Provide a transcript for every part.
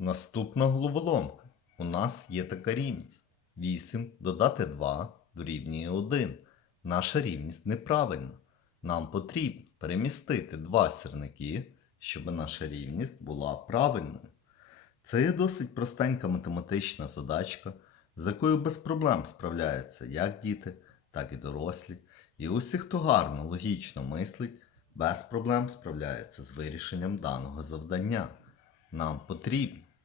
Наступна головоломка. У нас є така рівність. 8 додати 2 дорівнює 1. Наша рівність неправильна. Нам потрібно перемістити два сірники, щоб наша рівність була правильною. Це є досить простенька математична задачка, з якою без проблем справляються як діти, так і дорослі. І усі, хто гарно логічно мислить, без проблем справляється з вирішенням даного завдання. Нам потрібно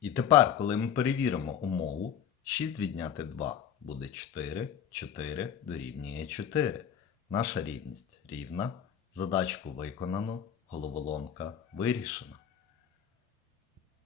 І тепер, коли ми перевіримо умову, 6 відняти 2 буде 4, 4 дорівнює 4. Наша рівність рівна. Задачку виконано, головоломка вирішена.